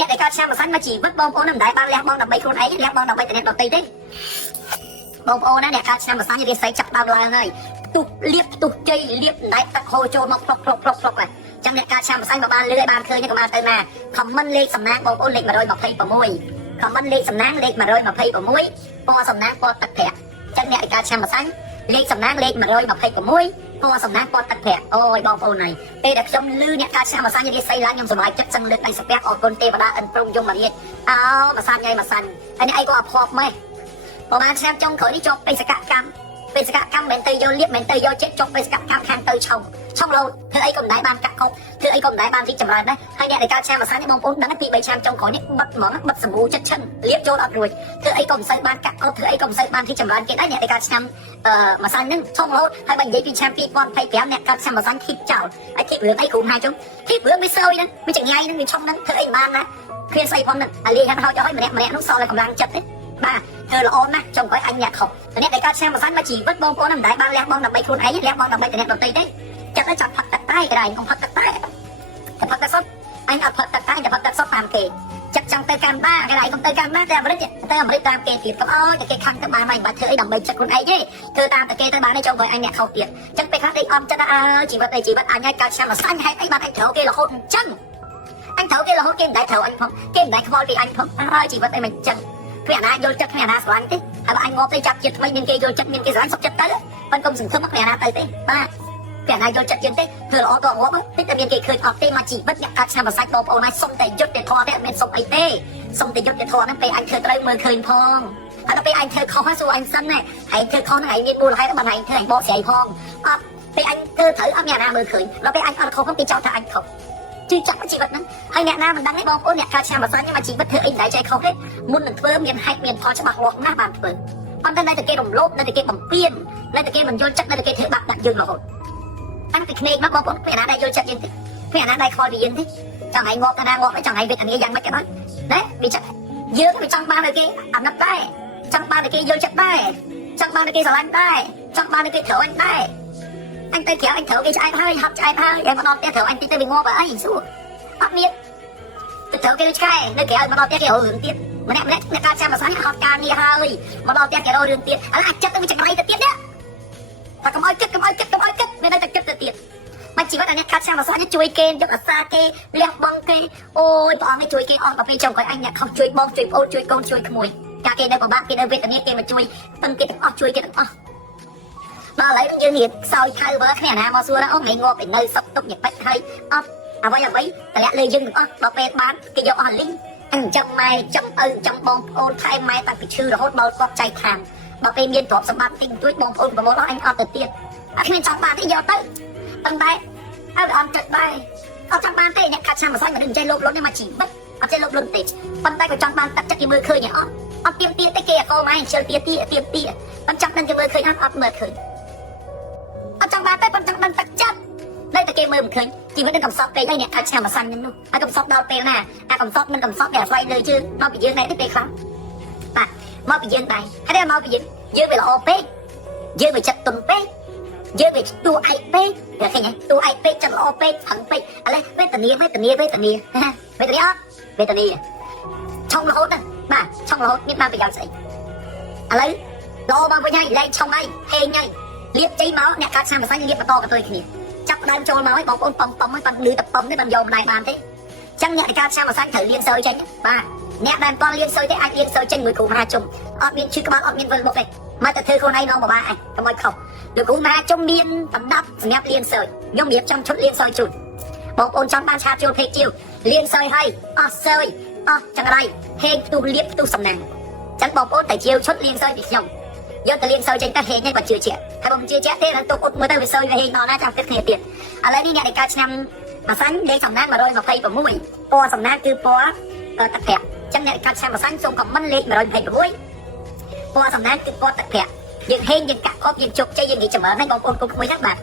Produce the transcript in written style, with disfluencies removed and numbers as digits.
អ្នកដែលកើតឆ្នាំម្សិលមកជីវិតបងប្អូនមិនដែលបានលះបង់ដើម្បីខ្លួនឯងលះបង់ដើម្បីតែអ្នកដទៃទេបងប្អូនណាអ្នកកើតឆ្នាំម្សិលរាសីចាប់ដើមឡើងហើយផ្ទុះលៀបផ្ទុះជ័យលៀបដែកទឹកហូរចូលមកផ្លុកហើយចឹងអ្នកកើតឆ្នាំម្សិលមកបានលឺឲ្យបានឃើញក៏បានទៅណាខមមិនលេខសំណាងបងប្អូនលេខ126ខមមិនលេខសំណាងលេខ126ពណ៌សំណាងពណ៌ទឹកប្រាក់ចឹងអ្នកកើតឆ្នាំម្សិលលេខសំណាងលេខ126ពណ៌សំណាងពណ៌ទឹកប្រាក់អូយបងប្អូនហើយពេលដែលខ្ញុំលឺអ្នកកើតឆ្នាំម្សិលរាសីឡើងខ្ញុំសប្បាយចិត្តសឹងលើកដៃសាពះអរគុណទេវតាអិនព្រំយមរាជអោម្សាញ់ហើយម្សាញ់ហើយនេះអីក៏អភ័ព្វម៉េះប្រហែលឆ្នាំចុងក្រោយនេះជាប់បេសកកម្មមិនទៅយកលៀបមិនទៅយកចិត្តចុះបេសកកម្មខាងទៅឆុងរហូតធ្វើអីក៏មិនដែរបានកាក់កប់ធ្វើអីក៏មិនដែរបានរីកចម្រើនដែរហើយអ្នកដែលកើតឆ្នាំម្សិលនេះបងប្អូនដឹងពី3ឆ្នាំចុងក្រោយនេះបិទហ្មងបិទសម្បូរចិត្តឈិនលៀបចូលអត់រួចធ្វើអីក៏មិនសូវបានកាក់កប់ធ្វើអីក៏មិនសូវបានរីកចម្រើនគេដែរអ្នកដែលកើតឆ្នាំម្សិលហ្នឹងឆុងរហូតហើយបើនិយាយពីឆ្នាំ2025អ្នកកើតឆ្នាំម្សិលធីបចោលហើយធីបរឿងអីគ្រូហាយជុំធីបរឿងវាសើយហ្នឹងវាចង្អៃហ្នឹងវាឆុងហ្នឹងធ្វើអីមិនបានណាគ្រាស្អីផងហ្នឹងអាលីហាត់ហោចឲ្យម្នាក់នោះសល់តែកម្លាំងចិត្តទេបាទធ្វើល្អណាស់ចុងក្រោយអញអ្នកខុសអ្នកដែលកើតឆ្នាំម្សិលមកជីវិតបងប្អូនមិនដែលបានលះបង់ដើម្បីខ្លួនឯងលះបង់ដើម្បីតែអ្នកដទៃទេចិត្តទៅចាប់ផឹកទឹកតែក៏ដែរកុំផឹកទឹកតែតែផឹកទឹកសុទ្ធអញអត់ផឹកទឹកតែតែផឹកទឹកសុទ្ធតាមគេចិត្តចង់ទៅកាណាដាក៏ដែរកុំទៅកាណាដាតែអាមេរិកតាមគេទៀតកុំអើយតែគេខឹងទៅបានមិនបាច់ធ្វើអីដើម្បីចិត្តខ្លួនឯងទេធ្វើតាមតែគេទៅបានទេចុងក្រោយអញអ្នកខុសទៀតអញ្ចឹងពេលខ្លះដេកអន់ចិត្តជីវិតអញឲ្យកើតឆ្នាំម្សិលហេតុអីបានអញត្រូវគេរហូតអញ្ចឹងអញត្រូវគេរហូតគេមិនដែលត្រូវអញផងគេមិនដែលខ្វល់ពីអញផងហើយជីវិតអីមិនអញ្ចឹងគ្មានអាណាយល់ចិត្តគ្មានអាណាស្រឡាញ់ទេហើយបើអញងាប់ទៅចាប់ជាតិថ្មីមានគេយល់ចិត្តមានគេស្រឡាញ់សុខចិត្តទៅប៉ុន្តែកុំសង្ឃឹមគ្មានអាណាទៅទេបាទគ្មានអាណាយល់ចិត្តយើងទេធ្វើល្អក៏ងាប់តិចតែមានគេឃើញអត់ទេមកជីវិតអ្នកកើតឆ្នាំម្សិលបងប្អូនហើយសុំតែយុទ្ធធម៌ទេអត់មានសុំអីទេសុំតែយុទ្ធធម៌ហ្នឹងពេលអញធ្វើត្រូវមើលឃើញផងហើយដល់ពេលអញធ្វើខុសហើយសួរអញសិនណាឯងធ្វើខុសហ្នឹងឯងមានមូលហេតុបានឯងធ្វើឯងបកស្រាយផងអត់ពេលអញធ្វើត្រូវអត់មានអាណាមើលឃើញដល់ពេលអញអត់ខុសហ្នឹងគេចោទថាអញខុសជឿចាក់ជីវិតហ្នឹងហើយអ្នកណាមិនដឹងទេបងប្អូនអ្នកកើតឆ្នាំម្សិលនេះមកជីវិតធ្វើអីមិនដែលចៃខុសទេមុននឹងធ្វើមានហេតុមានផលច្បាស់លាស់ណាស់បានធ្វើប៉ុន្តែនៅតែគេរំលោភនៅតែគេបំពាននៅតែគេមិនយល់ចិត្តនៅតែគេធ្វើបាបដាក់យើងរហូតតាំងពីក្មេងមកបងប្អូនគ្មានអាណាដែលយល់ចិត្តយើងទេគ្មានអាណាដែលខ្វល់ពីយើងទេចង់ឲ្យងាប់ទៅណាងាប់ចង់ឲ្យវេទនាយ៉ាងម៉េចក៏ដោយណាវាចិត្តយើងវាចង់បានឲ្យគេអាណិតដែរចង់បានឲ្យគេយល់ចិត្តដែរចង់បានឲ្យគេស្រឡាញ់ដែរចង់បានឲ្យគេត្រូវអញដែរអញទៅក្រៅអញត្រូវគេឆ្អែតហើយហាត់ឆ្អែតហើយតែមកដល់ផ្ទះត្រូវអញតិចទៅវាងាប់អីសួរអត់មានទៅត្រូវគេឆ្កែនៅក្រៅមកដល់ផ្ទះគេរករឿងទៀតម្នាក់អ្នកកើតចាំម្សិលហត់ការងារហើយមកដល់ផ្ទះគេរករឿងទៀតឥឡូវអាចចិត្តទៅវាចង្រៃទៅទៀតណាតែកុំឲ្យគិតមានតែគិតទៅទៀតមកជីវិតអានេះកើតចាំម្សិលជួយគេយកអាសាគេលះបង់គេអូយព្រះអង្គជួយគេអស់ដល់ពេលចុងក្រោយអញអ្នកខុសជួយបងជួយប្អូនជួយកូនជួយក្មួយកាគេនៅពិបាកគេនៅវេទនាគេមកជួយពឹងគេទាំងអស់ជួយគេទាំងអស់ដល់ឥឡូវយើងនិយាយខ្សោយខៅបើគ្មានអាណាមកសួរថាអូថ្ងៃងាប់ទៅនៅសុខទុក្ខញ៉ាំបាច់ហើយអត់អ្វីតម្លាក់លើយើងទាំងអស់ដល់ពេលបានគេយកអស់លីងអញ្ចឹងម៉ែចាំឪចាំបងប្អូនថែម៉ែតាំងពីឈឺរហូតដល់គាត់ចៃខានដល់ពេលមានទ្រព្យសម្បត្តិតិចតួចបងប្អូនប្រមូលអស់អញអត់ទៅទៀតអត់គ្មានចង់បានទេយកទៅប៉ុន្តែអត់អត់ចិត្តដែរអត់ចង់បានទេអ្នកខាត់ឆ្នាំម្សិលមិនដឹងចេះលោភលន់ទេមកជីវិតអត់ចេះលោភលន់ទេប៉ុន្តែក៏ចង់បានទឹកចិត្តគេមើលឃើញអត់ទៀមទាទេគេអកម៉ែជិលទាប៉ុន្តែចង់ដឹងគេមើលឃើញអត់មើលឃើញអត់ចង់បានទេប៉ុន្តែចង់ដឹងទឹកចិត្តនៅតែគេមើលមិនឃើញជីវិតនឹងកំសត់ពេកហើយអ្នកខាត់ឆ្នាំម្សិលហ្នឹងនោះហើយកំសត់ដល់ពេលណាអាកំសត់មិនកំសត់តែស្វ័យលើជើងមកពីយើងដែរទេពេលខ្លះបាទមកពីយើងដែរហើយតែមកពីយើងវាល្អពេកយើងវាចិត្តទុនពេកយើងវាតួឯកពេកឃើញទេតួឯកពេកចិត្តល្អពេកហឹងពេកឥឡូវវេទនាអត់វេទនាឆុងរហូតណាបាទឆុងរហូតមានបានប្រយោជន៍ស្អីឥឡូវល្អមកវិញហើយលែងឆុងហើយហេងហើយលៀបជ័យមកអ្នកកើតឆ្នាំម្សិលលៀបបន្តកតុយគ្នាចាប់ដើមចូលមកឲ្យបងប្អូនប៉ុមឲ្យបានលឺតែប៉ុមទេបានយកមិនបានទេអញ្ចឹងអ្នកដែលកើតឆ្នាំម្សិលត្រូវលៀនសើចេញបាទអ្នកដែលមិនតលៀនសើទេអាចលៀនសើចេញមួយគ្រូមហាជុំអត់មានឈឺក្បាលអត់មានវិលបុកទេមកតែធ្វើខ្លួនឯងងពិបាកឯងកុំឲ្យខុសលោកគ្រូមហាជុំមានប្រដាប់សម្រាប់លៀនសើខ្ញុំរៀបចំឈុតលៀនសើជូនបងប្អូនចង់បានឆាតចូលពេកជាវលៀនសើឲ្យអស់សើអស់ចង្រៃហេងផ្ទុះលៀបផ្ទុះសំណាំងអញ្ចឹងបងប្អូនតែជាវឈុតលៀនសើពីខ្ញុំយកទៅលៀនសើចេញទៅហេងឯងបើជឿជាក់ហើយបើមិនជឿជាក់ទេដល់ទុកអ៊ុតមើលទៅវាសើវាហេងដល់ណាចាំគិតគ្នាទៀតឥឡូវនេះអ្នកដែលកើតឆ្នាំម្សិលលេខសំណាង126ពណ៌សំណាងគឺពណ៌ទឹកប្រាក់អញ្ចឹងអ្នកដែលកើតឆ្នាំម្សិលសូមខមមិនលេខ126ពណ៌សំណាងគឺពណ៌ទឹកប្រាក់យើងហេងយើងកាក់កប់យើងជោគជ័យយើងនិយាយចម្រើនហ្នឹងបងប្អូនគ្រប់មួយហ្នឹងបាទ